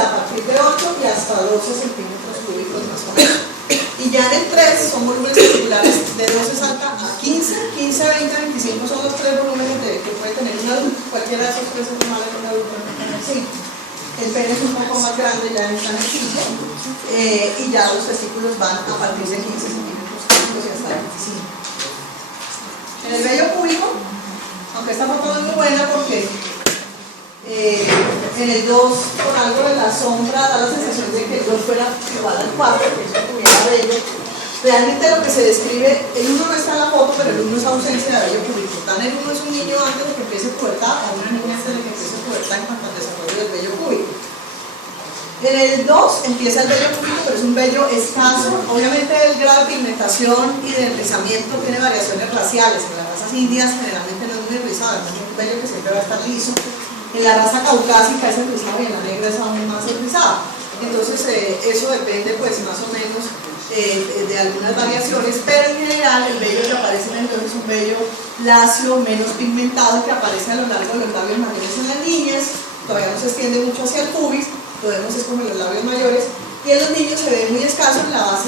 sea, a partir de 8 y hasta 12 centímetros cúbicos más o menos. Y ya en el 3 son volúmenes testiculares de 12 salta a 15, 15, 20, 25 son los 3 volúmenes que puede tener un adulto. Cualquiera de esos 3 es normal en un adulto, no tener 5. El pene es un poco más grande, ya está en el 5, y ya los testículos van a partir de 15 centímetros cúbicos y hasta 25. En el vello púbico, aunque esta foto no es muy buena porque en el 2, por algo de la sombra, da la sensación de que el 2 fuera igual al 4, que eso tuviera vello. Realmente lo que se describe, el 1 no está en la foto, pero el 1 es ausencia de vello púbico. Tan el 1 es un niño antes de que empiece pubertad, o una niña antes de que empiece pubertad en cuanto al desarrollo del vello púbico. En el 2 empieza el vello púbico, pero es un vello escaso. Obviamente el grado de pigmentación y de enrizamiento tiene variaciones raciales. En las razas indias generalmente no es muy rizado, es un vello que siempre va a estar liso. En la raza caucásica es enrizado y en la negra es aún más enrizado. Entonces eso depende pues más o menos de algunas variaciones, pero en general el vello que aparece en el 2 es un vello lacio, menos pigmentado, que aparece a lo largo de los labios mayores en las niñas, todavía no se extiende mucho hacia el pubis, lo vemos es como en los labios mayores, y en los niños se ve muy escaso en la base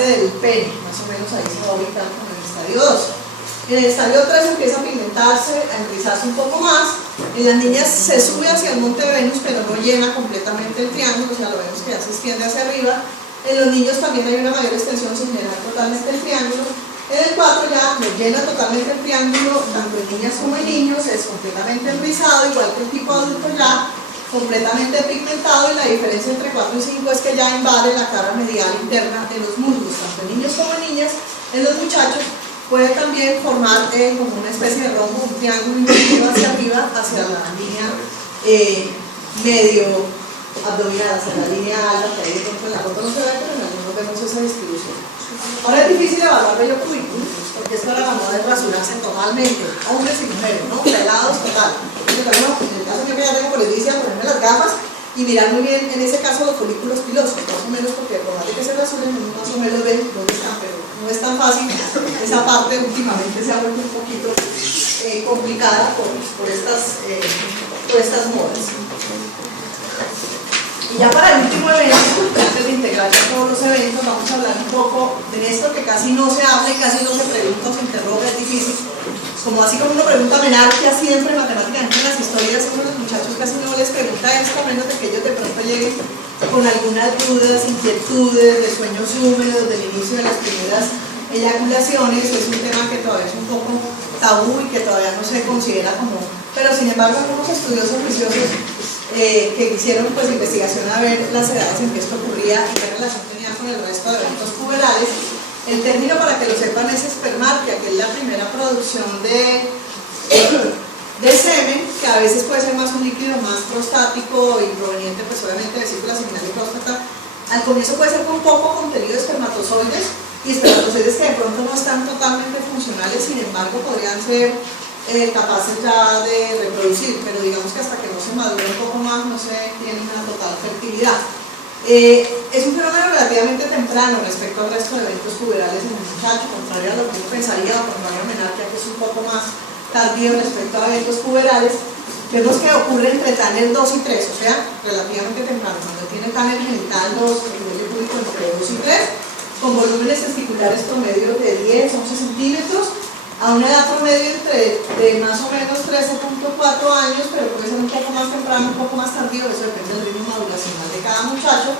del pene, más o menos ahí se va a ubicar como en el estadio 2. En el estadio 3 empieza a pigmentarse, a enrizarse un poco más. En las niñas se sube hacia el monte Venus, pero no llena completamente el triángulo, o sea, lo vemos que ya se extiende hacia arriba. En los niños también hay una mayor extensión sin llenar totalmente el triángulo. En el 4 ya lo llena totalmente el triángulo, tanto en niñas como en niños, es completamente enrizado, igual que el tipo adulto ya, completamente pigmentado, y la diferencia entre 4 y 5 es que ya invade la cara medial interna de los muslos, tanto en niños como en niñas. En los muchachos puede también formar como una especie de rombo, un triángulo invertido hacia arriba, hacia la línea medio abdominal, hacia la línea alta, que ahí dentro de la foto no se ve, pero en algunos vemos esa distribución. Ahora es difícil evaluar vello púbico, porque esto ahora la moda es rasurarse totalmente, hombres y mujeres, ¿no? Pelados total. Entonces, bueno, en el caso que yo ya tengo polidicea, ponerme las gafas y mirar muy bien, en ese caso, los folículos pilosos, más o menos, porque por más de que se rasuren, más o menos ven dónde están, pero no es tan fácil. Esa parte últimamente se ha vuelto un poquito complicada por estas modas. Y ya para el último evento, antes de integrar todos los eventos, vamos a hablar un poco de esto que casi no se habla y casi no se pregunta o se interroga, es difícil. Como así como uno pregunta menarquia siempre, matemáticamente en las historias, uno de los muchachos casi no les pregunta esto, a menos de que ellos de pronto lleguen con algunas dudas, inquietudes, de sueños húmedos, del inicio de las primeras eyaculaciones. Es un tema que todavía es un poco tabú y que todavía no se considera como... Pero sin embargo, algunos estudiosos juiciosos que hicieron pues investigación a ver las edades en que esto ocurría y qué relación tenía con el resto de eventos puberales. El término, para que lo sepan, es espermarquia, que es la primera producción de semen, que a veces puede ser más un líquido más prostático y proveniente pues obviamente de vesícula seminal y próstata. Al comienzo puede ser con poco contenido de espermatozoides, y espermatozoides que de pronto no están totalmente funcionales, sin embargo podrían ser capaces ya de reproducir, pero digamos que hasta que no se madure un poco más no se tiene una total fertilidad. Es un fenómeno relativamente temprano respecto al resto de eventos puberales en el muchacho, contrario a lo que uno pensaría, o contrario a menarquia, que es un poco más tardío respecto a eventos puberales. Vemos que ocurre entre Tanner 2 y 3, o sea, relativamente temprano, cuando tiene Tanner genital 2, el vello púbico entre 2 y 3, con volúmenes testiculares promedio de 10, 11 centímetros, a una edad promedio de más o menos 13.4 años, pero puede ser un poco más temprano, un poco más tardío, eso depende del ritmo maduracional de cada muchacho.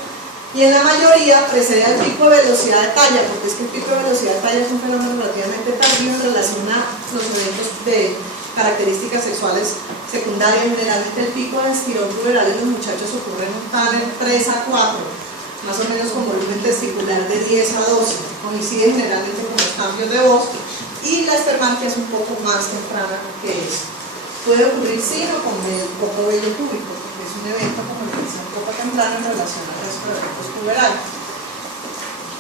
Y en la mayoría precede al pico de velocidad de talla, porque es que el pico de velocidad de talla es un fenómeno relativamente tardío en relación a los eventos de características sexuales secundarias. Generalmente el pico de estirón puberal en los muchachos ocurre en un Tanner 3 a 4, más o menos con volumen testicular de 10 a 12, coincide generalmente con los cambios de voz. Y la espermarquia es un poco más temprana que eso. Puede ocurrir sin o con el poco vello púbico, porque es un evento, como les decía, un poco temprano en relación al resto de eventos puberales.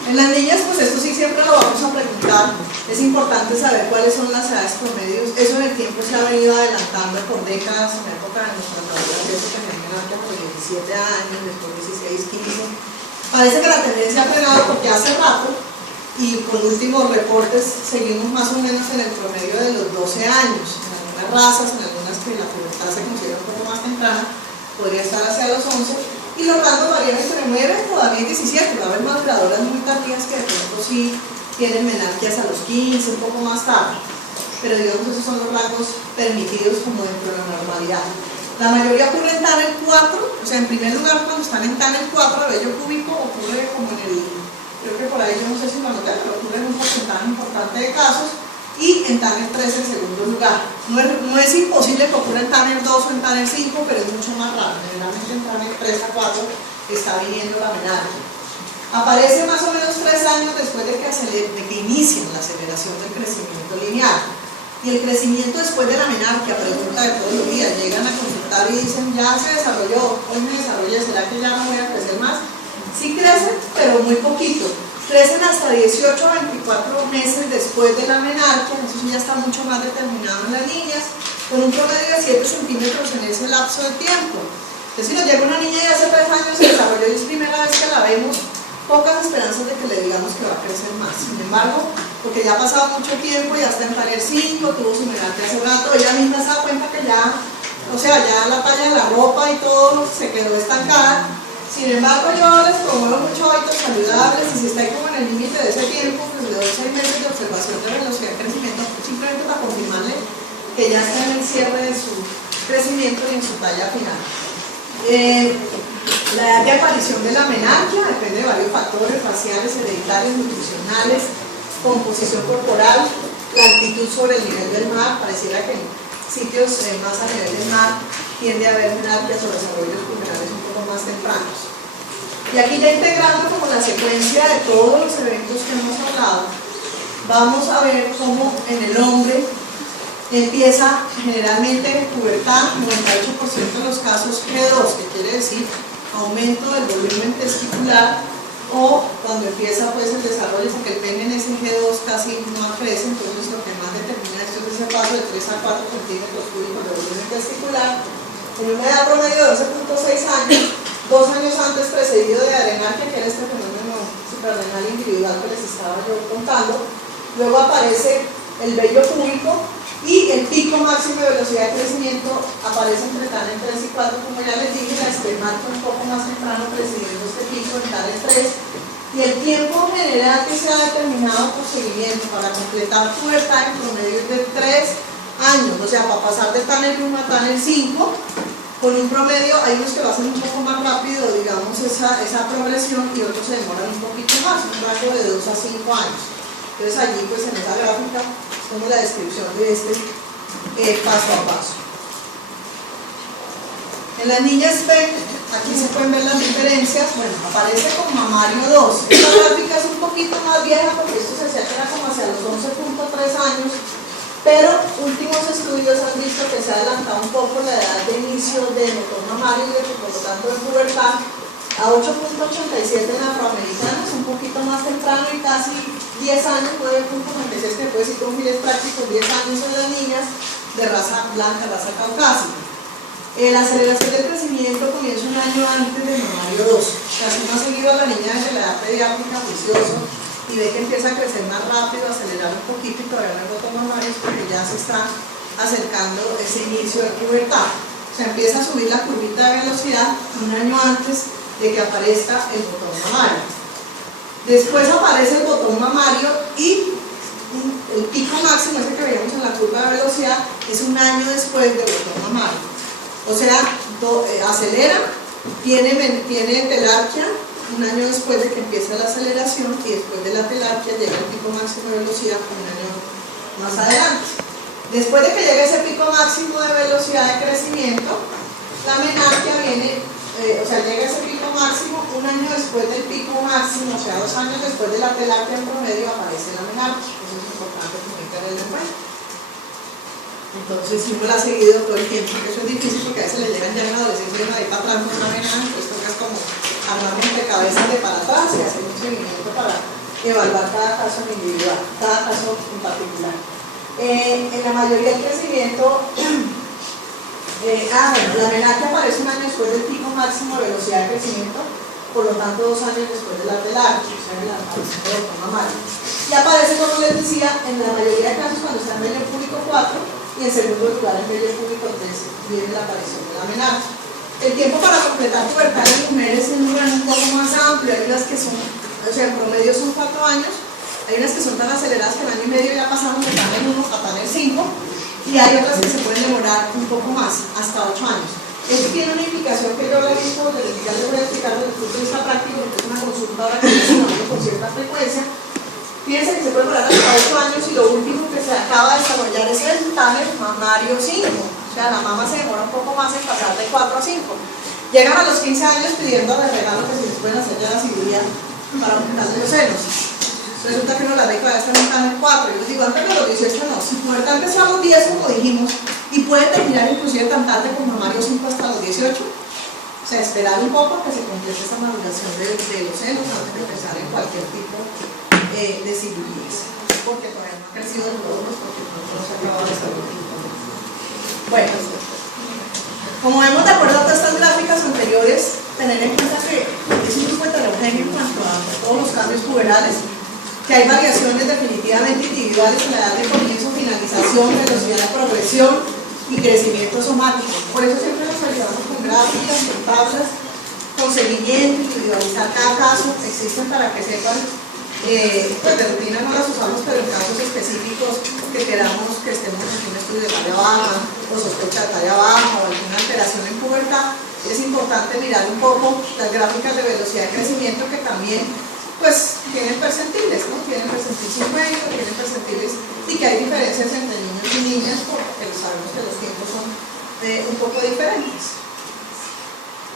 En las niñas, pues esto sí siempre lo vamos a preguntar. Es importante saber cuáles son las edades promedios. Eso en el tiempo se ha venido adelantando por décadas. En la época de nuestra travesía, eso tenían menarquia por 17 años, después 16, 15. Parece que la tendencia ha frenado porque hace rato, y con últimos reportes seguimos más o menos en el promedio de los 12 años, en algunas razas, en algunas que la pubertad se considera un poco más temprana, podría estar hacia los 11, y los rangos varían entre 9 todavía y 17, va a haber maduradoras muy tardías que de pronto sí tienen menarquias a los 15, un poco más tarde, pero digamos esos son los rangos permitidos como dentro de la normalidad. La mayoría ocurre en Tanner 4, o sea, en primer lugar cuando están en Tanner 4, el vello púbico ocurre como en el, creo que por ahí yo no sé si lo anoté, pero ocurre en un porcentaje importante de casos, y en Tanner 3 en segundo lugar. No es imposible que ocurra en Tanner 2 o en Tanner 5, pero es mucho más raro. Generalmente en Tanner 3 a 4 está viniendo la menarquia. Aparece más o menos 3 años después de que inician la aceleración del crecimiento lineal. Y el crecimiento después de la menarquia, pregunta de todos los días, llegan a consultar y dicen, ya se desarrolló, hoy me desarrollé, ¿será que ya no voy a crecer más? Sí crecen, pero muy poquito. Crecen hasta 18 a 24 meses después de la menarquia, eso sí ya está mucho más determinado en las niñas, con un promedio de 7 centímetros en ese lapso de tiempo. Entonces, si nos llega una niña de hace 3 años se desarrolló y es primera vez que la vemos, pocas esperanzas de que le digamos que va a crecer más. Sin embargo, porque ya ha pasado mucho tiempo, ya está en Tanner 5, tuvo su menarquia hace rato, ella misma se da cuenta que ya, o sea, ya la talla de la ropa y todo se quedó estancada. Sin embargo, yo les promuevo mucho hábitos saludables y si está ahí como en el límite de ese tiempo, pues le doy 6 meses de observación de velocidad de crecimiento, simplemente para confirmarle que ya está en el cierre de su crecimiento y en su talla final. La edad de aparición de la menarquia depende de varios factores raciales, hereditarios, nutricionales, composición corporal, la altitud sobre el nivel del mar. Pareciera que en sitios más a nivel del mar tiende a haber menarquias o desarrollos pulmonares un poco más tempranos. Y aquí ya integrando como la secuencia de todos los eventos que hemos hablado, vamos a ver cómo en el hombre empieza generalmente en pubertad, 98% de los casos G2, que quiere decir aumento del volumen testicular, o cuando empieza pues el desarrollo, porque el pene en ese G2 casi no crece, entonces lo que más determina esto es ese paso de 3 a 4 centímetros cúbicos de volumen testicular, en una edad promedio de 12.6 años, 2 años antes precedido de adrenarquia, que era este fenómeno suprarrenal individual que les estaba yo contando. Luego aparece el vello púbico y el pico máximo de velocidad de crecimiento aparece entre Tanner 3 y 4, como ya les dije, la espermática un poco más temprano presidiendo este pico en Tanner 3, y el tiempo general que se ha determinado por seguimiento para completar pubertad en promedio es de 3 años, o sea, para pasar de Tanner 1 a Tanner 5, con un promedio, hay unos que lo hacen un poco más rápido, digamos, esa progresión, y otros se demoran un poquito más, un rango de 2 a 5 años. Entonces allí, pues en esa gráfica, tenemos la descripción de este paso a paso. En las niñas ven, aquí se pueden ver las diferencias, bueno, aparece con mamario 2. Esta gráfica es un poquito más vieja porque esto se acerca como hacia los 11.3 años, pero últimos estudios han visto que se ha adelantado un poco la edad de inicio del motor mamario y por lo tanto de pubertad a 8.87 en afroamericanos, un poquito más temprano, y casi 10 años, 9.96, que puede decir con fines prácticos, 10 años en las niñas de raza blanca, raza caucásica. La aceleración del crecimiento comienza un año antes del mamario 2. O sea, si uno ha seguido a la niña desde la edad pediátrica juicioso y ve que empieza a crecer más rápido, acelerar un poquito y todavía no hay botón mamario, porque ya se está acercando ese inicio de pubertad. O sea, empieza a subir la curvita de velocidad un año antes de que aparezca el botón mamario. Después aparece el botón mamario y el pico máximo, ese que veíamos en la curva de velocidad, es un año después del botón mamario. O sea, acelera, tiene telarquia un año después de que empieza la aceleración, y después de la telarquia llega el pico máximo de velocidad un año más adelante. Después de que llegue ese pico máximo de velocidad de crecimiento, la menarquia viene, o sea, llega ese pico máximo un año después del pico máximo, o sea, 2 años después de la telarquia en promedio aparece la menarquia. Eso es importante tenerlo en cuenta. Entonces, si uno la ha seguido todo el tiempo, eso es difícil porque a veces le llegan ya en la adolescencia y una dieta atrás no sabe nada, entonces toca como armar rompecabezas de para atrás y hacer un seguimiento para evaluar cada caso en individual, cada caso en particular. En la mayoría del crecimiento, bueno, la menarquia aparece un año después del pico máximo de velocidad de crecimiento, por lo tanto 2 años después de la telarquia, o sea, la aparición del botón mamario. Y aparece, como les decía, en la mayoría de casos cuando está en vello púbico 4, y en segundo lugar en vello púbico 3 viene la aparición de la menarquia. El tiempo para completar pubertad en mujeres es un rango un poco más amplio. Hay unas que son, o sea, en promedio son 4 años, hay unas que son tan aceleradas que el año y medio ya pasaron de estar en 1 a estar en 5, y hay otras que se pueden demorar un poco más, hasta 8 años. Esto tiene una implicación que yo lo he visto, ya les voy a explicar desde el punto de vista práctico, porque es una consulta ahora que se hace con cierta frecuencia. Fíjense que se puede demorar hasta 8 años y lo último que se acaba de desarrollar es el taller mamario 5. O sea, la mama se demora un poco más en pasar de 4 a 5. Llegan a los 15 años pidiendo de regalo que si les pueden hacer ya la cirugía para aumentarle los senos. Resulta que uno la ve que ya están en 4. Yo les digo, antes de los 18 no. Si pubertad empezó a los 10, como dijimos, y pueden terminar inclusive tan tarde con mamario 5 hasta los 18. O sea, esperar un poco que se complete esa maduración de los senos antes de empezar en cualquier tipo de cirugías, porque todavía no ha crecido el lóbulos, porque no se ha acabado de desarrollar. Bueno, como vemos de acuerdo a todas estas gráficas anteriores, tener en cuenta que es un grupo heterogéneo en cuanto a todos los cambios puberales, que hay variaciones definitivamente individuales en la edad de comienzo, finalización, velocidad de progresión y crecimiento somático. Por eso siempre nos ayudamos con gráficas, con tablas, con seguimiento, individualizar cada caso, existen para que sepan. Pues de rutina no las usamos, pero en casos específicos que queramos que estemos en un estudio de talla baja o sospecha de talla baja o alguna alteración en pubertad, es importante mirar un poco las gráficas de velocidad de crecimiento que también pues tienen percentiles, ¿no? Tienen percentil 50, tienen percentiles, y que hay diferencias entre niños y niñas porque sabemos que los tiempos son un poco diferentes.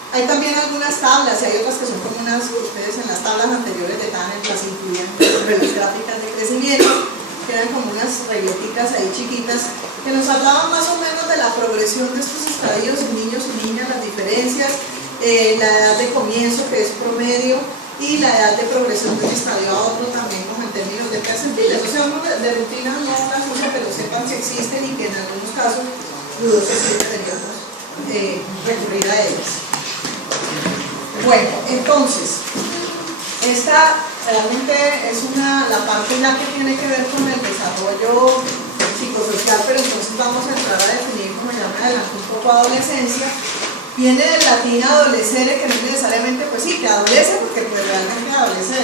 Hay también algunas tablas, y hay otras que son como unas, ustedes en las tablas anteriores de TANET las incluían en las gráficas de crecimiento, que eran como unas regleticas ahí chiquitas, que nos hablaban más o menos de la progresión de estos estadios en niños y niñas, las diferencias, la edad de comienzo, que es promedio, y la edad de progresión de un estadio a otro también, como en términos de percentiles. O sea, uno de rutina no las usa, pero sepan que existen y que en algunos casos dudosamente deberíamos recurrir a ellas. Bueno, entonces, esta realmente es la parte ya que tiene que ver con el desarrollo psicosocial, pero entonces vamos a entrar a definir, como ya me adelanto un poco, adolescencia. Viene del latín adolescere, que no necesariamente, pues sí, que adolece, porque pues realmente adolece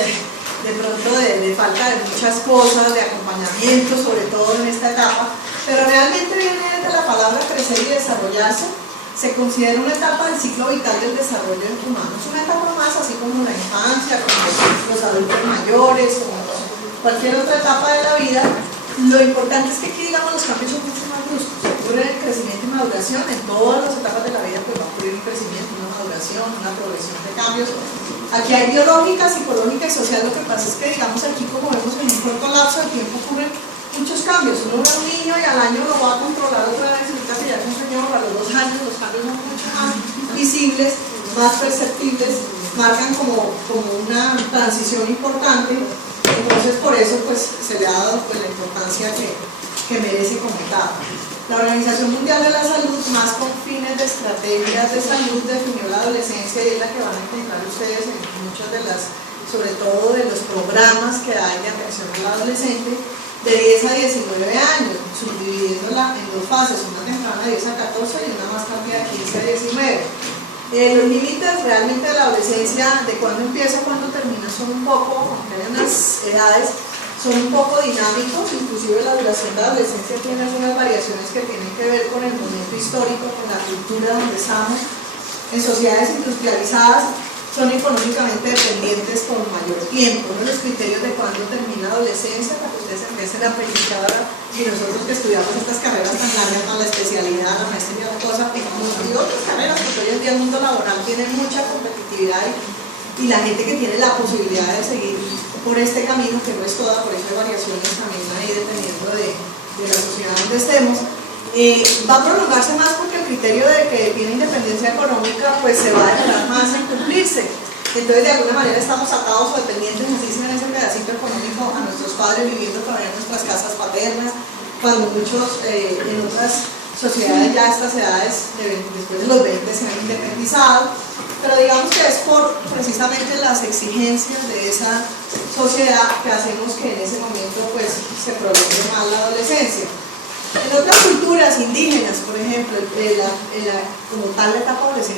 de pronto de falta de muchas cosas, de acompañamiento, sobre todo en esta etapa, pero realmente viene de la palabra crecer y desarrollarse. Se considera una etapa del ciclo vital del desarrollo humano. Es una etapa más, así como la infancia, como los adultos mayores, como cualquier otra etapa de la vida. Lo importante es que aquí, digamos, los cambios son mucho más bruscos. Ocurre el crecimiento y maduración. En todas las etapas de la vida pues va a ocurrir un crecimiento, una maduración, una progresión de cambios. Aquí hay biológica, psicológica y social. Lo que pasa es que, digamos, aquí como vemos en un corto lapso de tiempo ocurren muchos cambios. Uno ve a un niño y al año lo va a controlar otra vez, resulta que ya es un señor. A los 2 años los cambios son mucho más visibles, más perceptibles, marcan como una transición importante. Entonces por eso pues se le ha dado pues la importancia que merece como etapa. La Organización Mundial de la Salud, más con fines de estrategias de salud, definió la adolescencia, y es la que van a encontrar ustedes en muchas de las, sobre todo de los programas que hay de atención al adolescente, de 10 a 19 años, subdividiéndola en 2 fases, una temprana de 10 a 14 y una más tardía de 15 a 19. Los límites realmente de la adolescencia, de cuándo empieza a cuándo termina, son un poco, aunque hay unas edades, son un poco dinámicos. Inclusive la duración de la adolescencia tiene algunas variaciones que tienen que ver con el momento histórico, con la cultura donde estamos. En sociedades industrializadas son económicamente dependientes por mayor tiempo. Uno de los criterios de cuándo termina la adolescencia, para que ustedes empiecen a practicar, y nosotros que estudiamos estas carreras tan largas, la especialidad, la maestría, la cosa, y otras carreras, porque hoy en día el mundo laboral tiene mucha competitividad, y la gente que tiene la posibilidad de seguir por este camino, que no es toda, por eso hay variaciones también ahí dependiendo de la sociedad donde estemos, va a prolongarse más, porque el criterio de que tiene independencia económica pues se va a demorar más en cumplirse. Entonces de alguna manera estamos atados o dependientes, así en ese pedacito económico, a nuestros padres, viviendo todavía en nuestras casas paternas, cuando muchos en otras sociedades ya estas edades después de los 20 se han independizado. Pero digamos que es por precisamente las exigencias de esa sociedad que hacemos que en ese momento pues se prolongue más la adolescencia. En otras culturas indígenas, por ejemplo, como tal la etapa adolescente